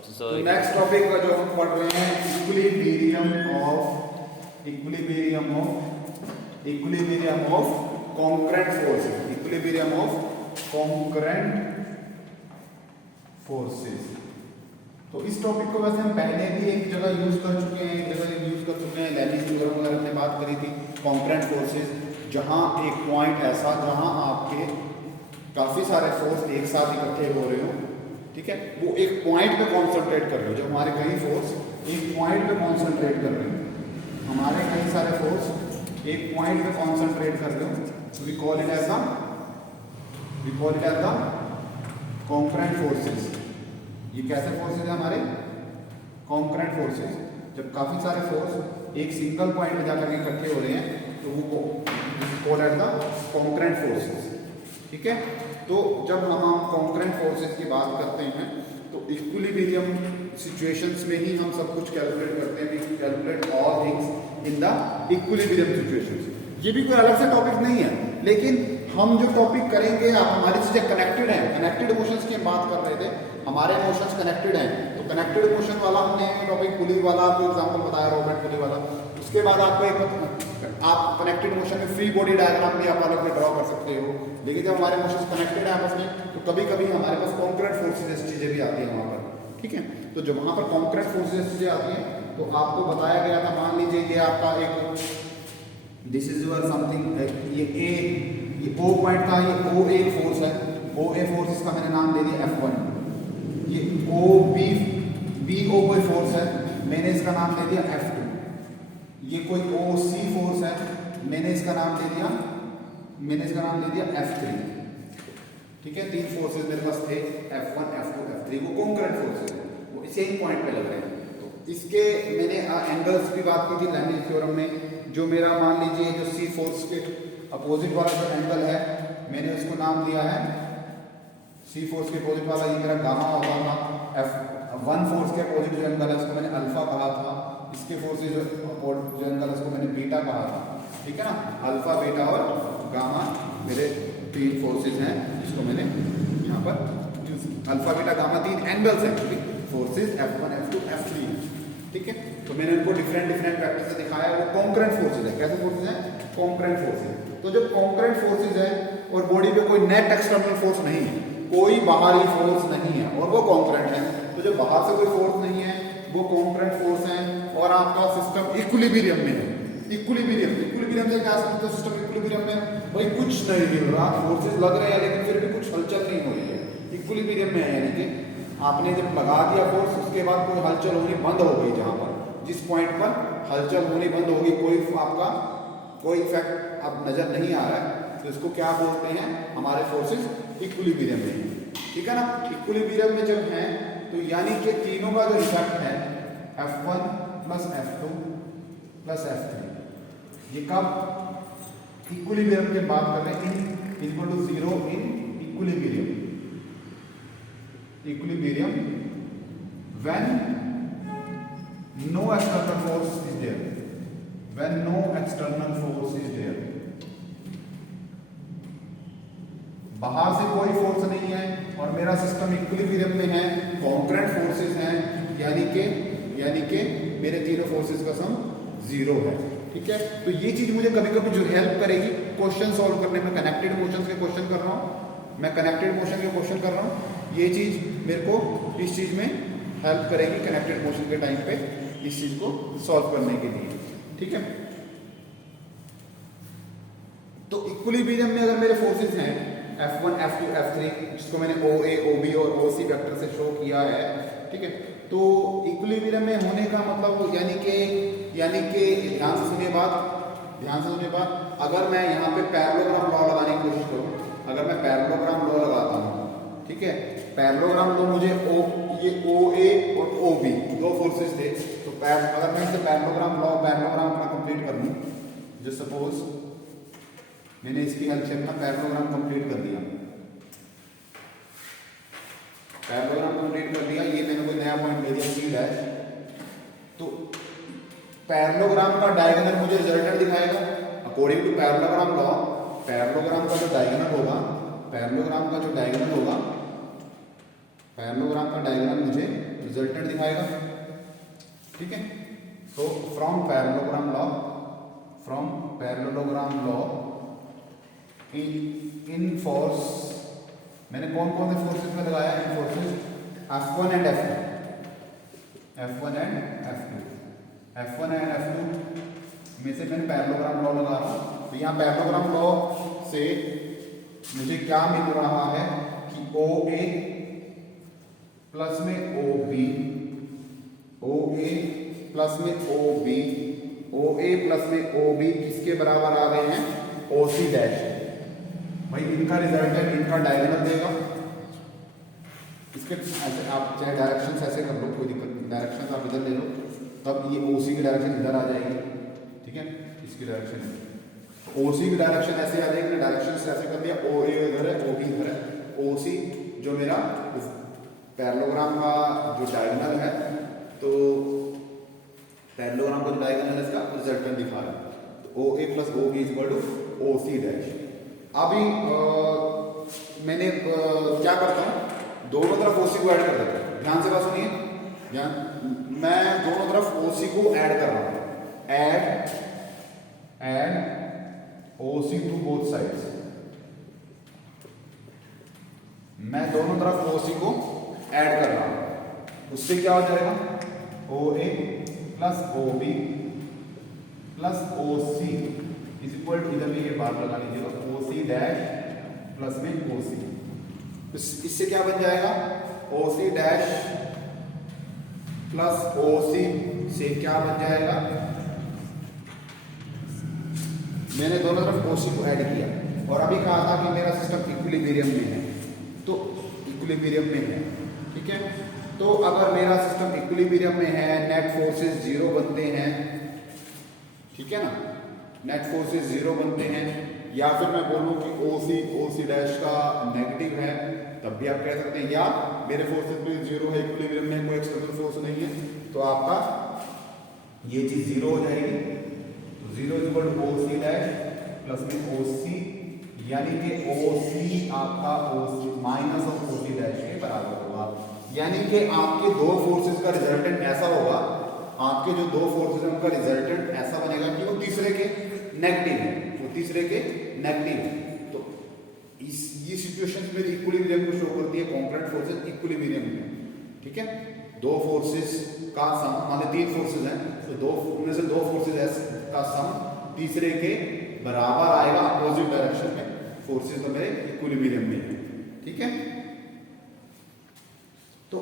तो next topic का जो हम पढ़ रहे हैं equilibrium of concurrent forces, equilibrium of concurrent forces. तो इस टॉपिक को वैसे हम पहले भी एक जगह यूज कर चुके हैं, लेविस थ्योरम वगैरह में बात करी थी कॉन्करेंट फोर्सेस, जहां एक पॉइंट ऐसा जहां आपके काफी सारे फोर्स एक साथ इकट्ठे हो रहे हो, ठीक है, वो एक पॉइंट पे कॉन्सेंट्रेट कर रहे हो। जब हमारे कई फोर्स एक पॉइंट पे कॉन्सेंट्रेट कर रहे हो, हमारे कई सारे फोर्स एक पॉइंट पे कॉन्सेंट्रेट कर रहे हो, we call it as the concurrent forces. ये कैसे फोर्सेस है हमारे? Concurrent forces. जब काफी सारे फोर्स एक सिंगल पॉइंट पे जाकर इकट्ठे हो रहे हैं तो वो call as the concurrent forces, ठीक है। तो जब हम कॉन्करेंट फोर्सेस की बात करते हैं तो इक्विलिब्रियम सिचुएशंस में ही हम सब कुछ कैलकुलेट करते हैं। We calculate all things in the equilibrium situations. ये भी कोई अलग से टॉपिक नहीं है, लेकिन हम जो टॉपिक करेंगे आप हमारी चीजें कनेक्टेड हैं। कनेक्टेड मोशंस की हम बात कर रहे थे, हमारे मोशंस कनेक्टेड हैं, तो कनेक्टेड मोशन वाला हमने टॉपिक पुली वाला आपको एग्जांपल बताया, रॉबर्ट पुली वाला। उसके बाद आपको एक आप कनेक्टेड मोशन में फ्री बॉडी डायग्राम भी आप अलग में ड्रॉ कर सकते हो। लेकिन जब हमारे मोशंस कनेक्टेड है आपस में तो कभी कभी हमारे पास कॉन्करेंट फोर्सेस जैसी चीजें भी आती हैं वहां पर, ठीक है। तो जब वहां पर कॉन्करेंट फोर्सेस जैसी चीजें आती हैं तो आपको बताया गया था, मान लीजिए ये आपका एक दिस इज यूर समथिंग, ये ओ पॉइंट था, ये ओ एक फोर्स है, ओ ए फोर्स, इसका मैंने नाम दे दिया F1। ये ओ बी ओ कोई फोर्स है, मैंने इसका नाम दे दिया F2। ये कोई ओ सी फोर्स है, मैंने इसका नाम दे दिया F3, ठीक है। तीन फोर्सेस मेरे पास थे, F1 F2 F3, वो कॉन्करेंट फोर्सेस है, वो सेम पॉइंट पे लग रहे हैं। तो इसके मैंने एंगल्स की बात की थी लेविस थ्योरम में। जो मेरा मान लीजिए जो सी फोर्स के अपोजिट वाला जो एंगल है, मैंने उसको नाम दिया है सी फोर्स के अपोजिट वाला, ये मेरा गामा होता था। F1 फोर्स के अपोजिट जो एंगल है उसको मैंने अल्फा कहा था, इसके फोर्सेस जो एंगल है उसको मैंने बीटा कहा था, ठीक है ना। अल्फा, बीटा और गामा मेरे तीन फोर्सेस हैं, जिसको मैंने यहाँ पर अल्फा, बीटा, गामा तीन एंगल्स हैं, फोर्सेस F1 F2 F3, ठीक है। तो मैंने उनको डिफरेंट वेक्टर से दिखाया, वो कॉन्करेंट फोर्सेस है। कैसे फोर्सेस हैं? Concurrent forces. तो जब कॉन्करेंट फोर्सेस है और बॉडी पे कोई नेट एक्सटर्नल फोर्स नहीं है, कोई बाहरी फोर्स नहीं है और वो कॉन्करेंट है, तो जब बाहर से कोई फोर्स नहीं है वो कॉन्करेंट फोर्स है और आपका सिस्टम इक्विलिब्रियम में है। इक्विलिब्रियम से क्या समझते हो? सिस्टम इक्विलिब्रियम में भाई कुछ नहीं हिल रहा, फोर्सेस लग रहे हैं लेकिन फिर भी कुछ हलचल नहीं हो रही है, इक्विलिब्रियम में है। यानी कि आपने जब लगा दिया फोर्स, उसके बाद कोई हलचल होनी बंद हो गई, जहां पर जिस पॉइंट पर हलचल होनी बंद होगी, कोई इफेक्ट अब नजर नहीं आ रहा है, तो इसको क्या बोलते हैं? हमारे फोर्सेस इक्विलिब्रियम में, ठीक है ना। इक्विलिब्रियम में जब है तो यानी कि तीनों का जो इफेक्ट है F1 plus F2 plus F3, ये कब इक्विलिब्रियम की बात कर रहे हैं, equal to 0 in equilibrium when no external force is there, बाहर से कोई फोर्स नहीं है और मेरा सिस्टम इक्विलिब्रियम में है, कॉन्करेंट फोर्सेस हैं, यानी कि मेरे तीनों फोर्सेस का सम 0 है, ठीक है। तो ये चीज मुझे कभी कभी जो हेल्प करेगी क्वेश्चन सॉल्व करने में, कनेक्टेड मोशन के क्वेश्चन कर रहा हूं मैं, कनेक्टेड मोशन के क्वेश्चन कर रहा हूं, ये चीज मेरे को इस चीज में हेल्प करेगी कनेक्टेड मोशन के टाइम पे इस चीज को सॉल्व करने के लिए, ठीक है। तो इक्विलिब्रियम में अगर मेरे फोर्सेस हैं F1 F2 F3, जिसको मैंने OA OB और OC वेक्टर से शो किया है, ठीक है। तो इक्विलिब्रियम में होने का मतलब यानी कि ध्यान से सुनिए बात, अगर मैं यहाँ पे पैरेललोग्राम लॉ लगाने की कोशिश करूँ, अगर मैं पैरेललोग्राम लॉ लगाता हूँ, ठीक है, पैरेललोग्राम लॉ मुझे ये OA और OB दो फोर्सेस थे, तो अगर मैं इसे पैरेललोग्राम अपना कंप्लीट कर लूँ, जो सपोज मैंने इसकी हेल्प से अपना पैरेललोग्राम कंप्लीट कर दिया, ये मैंने कोई नया पॉइंट ले दिया C', तो पैरेललोग्राम का डायगोनल मुझे रिजल्टेंट दिखाएगा according to parallelogram law. Parallelogram का जो डायगोनल होगा, पैरेललोग्राम का डायगोनल मुझे रिजल्टेंट आएगा, ठीक है। तो from parallelogram law in force, मैंने कौन कौन से फोर्सेस में लगाया, इन forces F1 and F2, F1 and F2 में से मैंने पैरेललोग्राम लॉ लगा रहा हूं। तो यहाँ पैरेललोग्राम लॉ से मुझे क्या मिल रहा है कि OA प्लस में OB, OA प्लस में OB, OA प्लस में OB किसके बराबर आ गए हैं, OC डैश। भाई इनका रिजल्टेंट इनका डायगोनल देगा, इसके ऐसे आप चाहे डायरेक्शन ऐसे कर लो, कोई दिक्कत नहीं, डायरेक्शन आप इधर ले लो, तब ये OC की डायरेक्शन इधर आ जाएगी, ठीक है। इसकी डायरेक्शन OC की डायरेक्शन ऐसे आ जाएगी, डायरेक्शन से ऐसे कर दिया, OA इधर है, OB इधर है, OC जो मेरा पैरेललोग्राम का जो डायगोनल है, तो पैरेललोग्राम का जो डायगोनल है इसका रिजल्टेंट दिखा रहा है। तो OA plus OB is equal to OC dash. अभी मैंने क्या करता हूँ, दोनों तरफ OC को ऐड कर देता हूँ, ध्यान से बात सुनिए, मैं दोनों तरफ OC को ऐड कर रहा हूँ, add OC to both sides, मैं दोनों तरफ OC को ऐड कर रहा हूं, उससे क्या हो जाएगा, OA plus OB plus OC is equal to, इधर में ये बार लगा लीजिएगा, OC डैश प्लस में OC, इससे क्या बन जाएगा, OC डैश प्लस OC से क्या बन जाएगा, मैंने दोनों तरफ OC को ऐड किया, और अभी कहा था कि मेरा सिस्टम इक्विलिब्रियम में है, तो इक्विलिब्रियम में है, ठीक है। तो अगर मेरा सिस्टम इक्विलिब्रियम में है, नेट फोर्सेस जीरो बनते हैं, ठीक है ना, नेट फोर्सेस जीरो बनते हैं, या फिर मैं बोलूं कि OC डैश का नेगेटिव है, तब भी आप कह सकते हैं, या मेरे फोर्सेस भी जीरो है, इक्विलिब्रियम में कोई एक्सटर्नल फोर्स नहीं है, तो आपका ये चीज जीरो हो जाएगी, तो zero is equal to OC dash plus में OC, यानी कि OC आपका OC minus of OC dash के बराबर होगा, यानी कि आपके दो फोर्सेस का रिजल्टेंट ऐसा होगा, आपके जो दो फोर्सेस हैं उनका रिजल्टेंट ऐसा बनेगा कि वो तीसरे के नेगेटिव है, वो तीसरे के नेगेटिव है। तो ये सिचुएशन मेरी इक्विलिब्रियम को शो करती है, कॉन्करेंट फोर्सेस इक्विलिब्रियम में, ठीक है। दो फोर्सेस का सम, मान लीजिए तीन फोर्सेस हैं, तो दो उनमें से दो फोर्सेस का सम तीसरे के बराबर आएगा, अपोजिट डायरेक्शन में फोर्सेस तो मेरे इक्विलिब्रियम में है, ठीक है। तो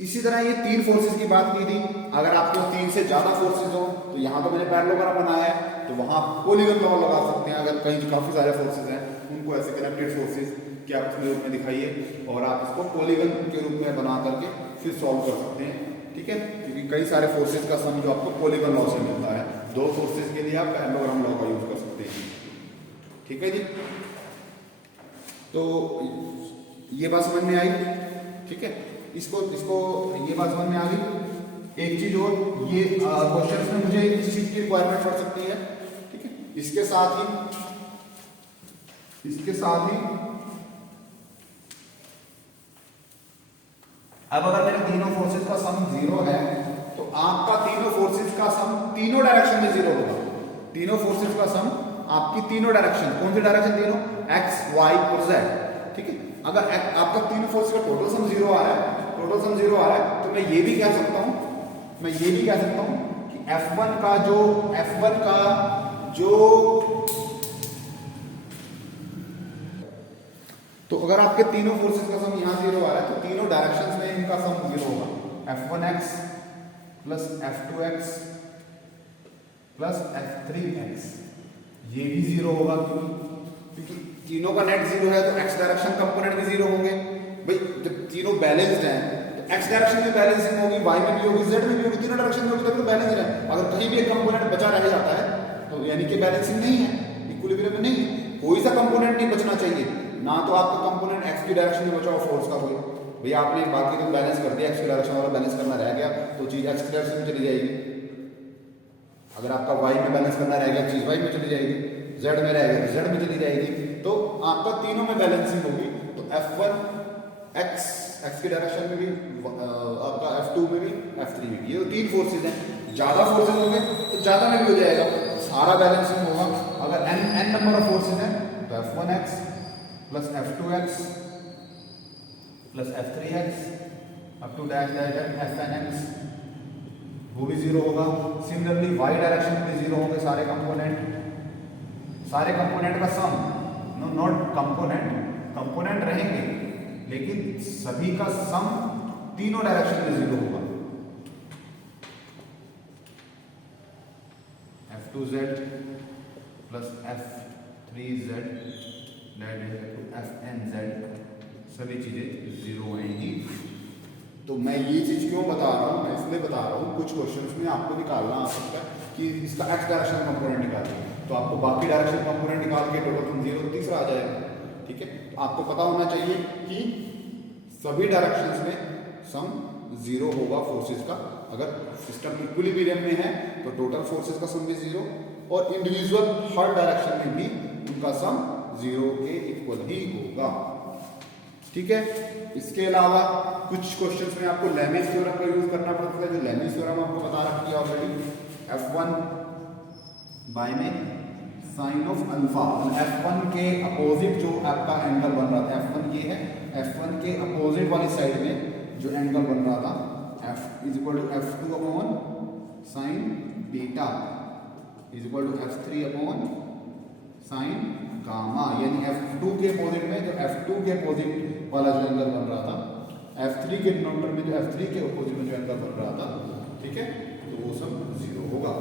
इसी तरह ये तीन फोर्सेस की बात की थी, अगर आपको तीन से ज्यादा फोर्सेस हो, तो यहां तो मैंने पैरेललोग्राम बनाया है, तो वहां पॉलीगन लॉ लगा सकते हैं, अगर कहीं काफी सारे फोर्सेस हैं उनको ऐसे कनेक्टेड फोर्सेस के आप इसके रूप में दिखाइए, और आप इसको पॉलीगन के रूप में बना करके फिर सॉल्व कर सकते हैं, ठीक है, क्योंकि कई सारे फोर्सेस का सम जो आपको पॉलीगन लॉ से मिलता है, दो फोर्सेस के लिए आप पैरेललोग्राम लॉ का यूज कर सकते हैं, ठीक है जी। तो ये बात समझ में आई, ठीक है, इसको ये बात समझ में आ गई। एक चीज और, ये क्वेश्चंस में मुझे इस चीज की रिक्वायरमेंट पड़ सकती है, ठीक है, इसके साथ ही अब अगर मेरे तीनों फोर्सेस का सम जीरो है, तो आपका तीनों फोर्सेस का सम तीनों डायरेक्शन में जीरो होगा, तीनों फोर्सेस का सम आपकी तीनों डायरेक्शन, कौन सी डायरेक्शन तीनों, एक्स वाई और जेड, ठीक है। अगर आपका तीनों फोर्स का टोटल सम जीरो आ रहा है, तो मैं ये भी कह सकता हूं कि F1 का जो तो अगर आपके तीनों फोर्सेस का सम यहां जीरो आ रहा है, तो तीनों डायरेक्शंस में इनका सम जीरो होगा, F1x plus F2x plus F3x, ये भी जीरो होगा, क्योंकि तीनों का नेट जीरो है, तो x डायरेक्शन कंपोनेंट भी जीरो होंगे। भाई जब तीनों बैलेंस्ड हैं, तो x डायरेक्शन में बैलेंसिंग होगी, y में भी होगी, z में भी होगी, तीनों डायरेक्शन में होगी, तभी तो बैलेंस्ड है। अगर कहीं भी एक कंपोनेंट बचा रह जाता है, तो यानी कि बैलेंसिंग नहीं है, इक्विलिब्रियम में नहीं है, कोई सा कंपोनेंट नहीं बचना चाहिए, ना तो आपका कंपोनेंट x की डायरेक्शन में बचा हो फोर्स का कोई, भैया आपने बाकी तो बैलेंस कर दिया, x की डायरेक्शन वाला बैलेंस करना रह गया, तो चीज x की डायरेक्शन में चली जाएगी। अगर आपका y में बैलेंस करना रह गया, चीज y में चली जाएगी, z में रह गया, z में चली जाएगी, तो आपका तीनों में बैलेंसिंग होगी। तो F1 x की डायरेक्शन में भी आपका F2 में भी F3 में भी। ये तो 3 फोर्सेज हैं, ज़्यादा फोर्सेज होंगे तो ज़्यादा में भी हो जाएगा, सारा बैलेंसिंग होगा। अगर n नंबर ऑफ फोर्सेज हैं तो F1x plus F2x plus F3x up to dash dash Fnx, वो भी 0 होगा। सिमिलरली y डायरेक्शन में 0 होंगे सारे कंपोनेंट का सम, नो नॉट कंपोनेंट रहेंगे लेकिन सभी का सम तीनों डायरेक्शन में 0 होगा। F2z प्लस F3z Fnz, सभी चीजें 0 आएंगी। तो मैं ये चीज क्यों बता रहा हूँ, मैं इसलिए बता रहा हूँ कुछ क्वेश्चंस में आपको निकालना आ सकता है कि इसका x डायरेक्शन कंपोनेंट निकालिए, तो आपको बाकी डायरेक्शन कंपोनेंट निकाल के टोटल सम 0 तीसरा आ जाएगा। ठीक है, तो आपको पता होना चाहिए कि सभी डायरेक्शंस में सम 0 होगा फोर्सेस का। अगर सिस्टम इक्विलिब्रियम में है तो टोटल फोर्सेस का सम भी 0, और इंडिविजुअल हर डायरेक्शन में भी उनका सम 0 के इक्वल ही होगा। ठीक है, इसके अलावा कुछ क्वेश्चंस में आपको लैमेज थ्योरम का यूज करना पड़ता है, जो लैमेज थ्योरम आपको बता रखी है ऑलरेडी। F1 बाय में साइन ऑफ अल्फा, F1 के अपोजिट जो आपका एंगल बन रहा था, F1 ये है, F1 के अपोजिट वाली साइड में जो एंगल बन रहा था F is equal to F2 upon sine beta is equal to F3 upon sine gamma, यानी F2 के अपोजिट में जो F2 के अपोजिट वाला जो एंगल बन रहा था, F3 के डिनोमिनेटर में जो F3 के अपोजिट में जो एंगल बन रहा था, ठीक है, तो वो सब 0 होगा।